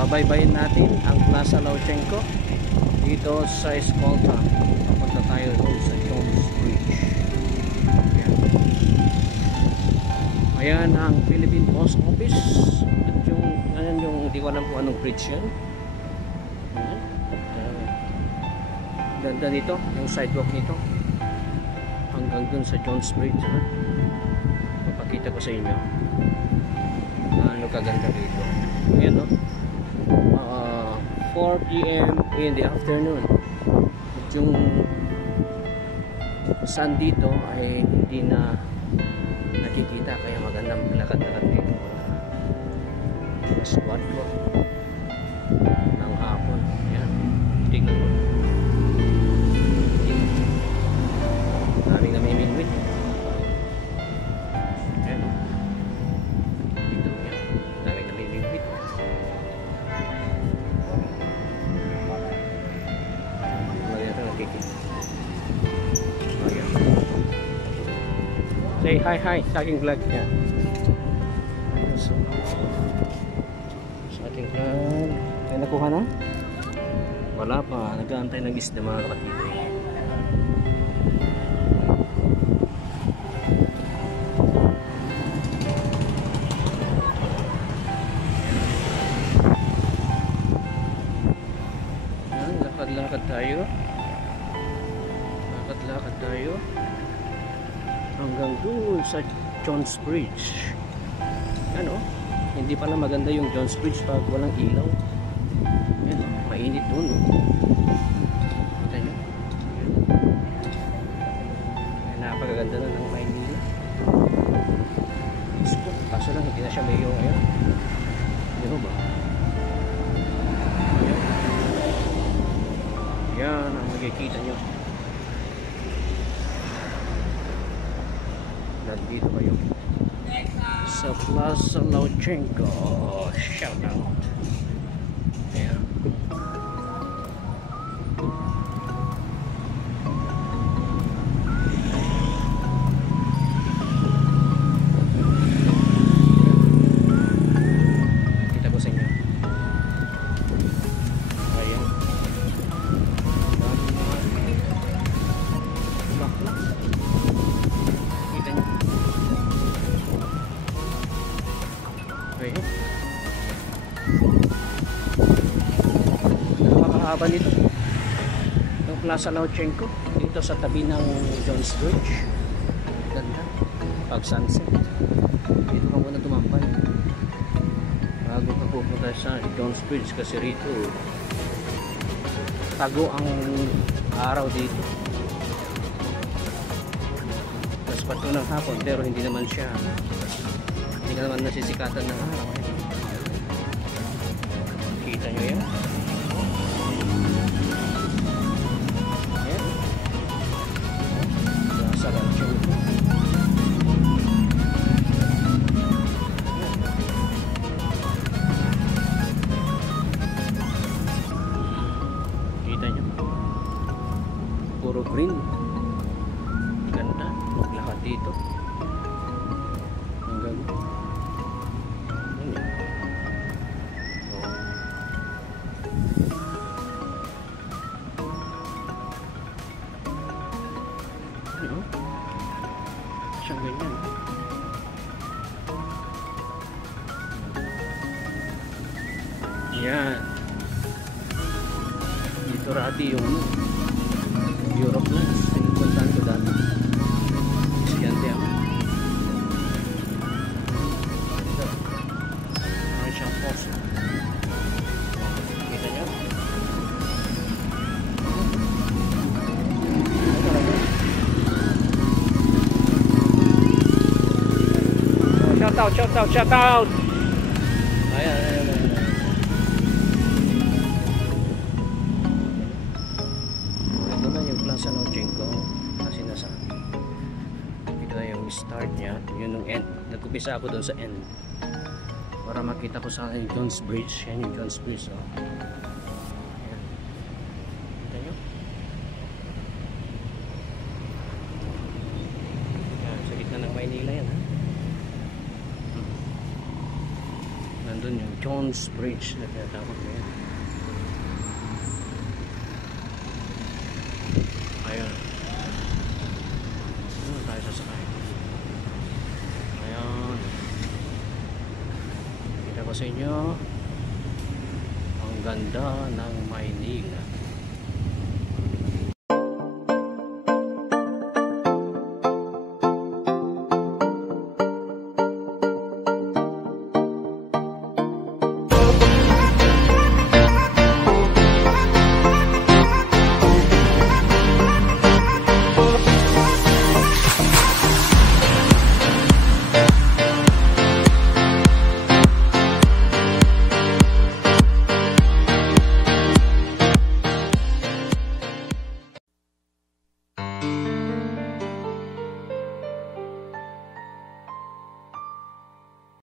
Babaybayin natin ang Plaza Lowchenko dito sa Escolta. Papunta tayo doon sa Jones Bridge. Ayan ang Philippine Post Office. At yung hindi ko alam kung anong bridge yan. Ganda nito, yung sidewalk nito hanggang dun sa Jones Bridge. Papakita ko sa inyo ano kaganda dito. Ayan, no? 4 PM in the afternoon. At yung sun dito ay hindi na nakikita, kaya magandang lakad-lakad dito mga squad ko ng hapon. Ayan, tingnan mo, daming namimingwit. Ayan, dito, ayan, daming namimingwit. Maganda nakikita. Ayan, say hi sa aking vlog niya. So, sa ating vlog ay nakuha na? Wala pa, nag-aantay ng isda mga kapatid. Lakad-lakad tayo hanggang doon sa Jones Bridge. Ano, hindi pala maganda yung Jones Bridge pag walang ilaw. Ayan, mainit doon. Kita nyo? Napakaganda na ng Maynila. Kaso lang hindi na siya mayo ngayon. Ano ba? Yan ang makikita nyo. Nandito kayo sa Plaza Lowchenko. Shout out. Ayan. Kita ko sa inyo. Ayan. Kita nyo. Okay. Napakahaba nito yung Plaza Lowchenko dito sa tabi ng Jones Bridge. Ganda pag sunset. Dito ka muna tumampay bago ka pupunta sa Jones Bridge, kasi rito tago ang araw dito. Mas pato ng hapon pero hindi naman nasisikatan ng araw. Kita nyo yan? Ayan. Plaza Lowchenko. Kita nyo? Puro green. Ganda. Maglakad dito. Hanggang siyang ganyan. Yan. Dito rati yung Europlans. Pinupuntahan ko dati. Iskante ako. Ito. May siyang post. Kita nyo? Shout out. Ayan. Ito na yung Plaza Lowchenko kasi nasabi. Ito na yung start niya. Yun yung end. Nagkumpisa ako doon sa end para makita ko sa Jones Bridge. Yan yung Jones Bridge. Oh. Ayan. Kita nyo? Ayan, sa gitna ng Maynila yan, ha? Nandun yun. Jones Bridge na tinatawag na yan. Ayun. Doon tayo sasakay. Ayun. Kita ko sa inyo ang ganda ng Maynila.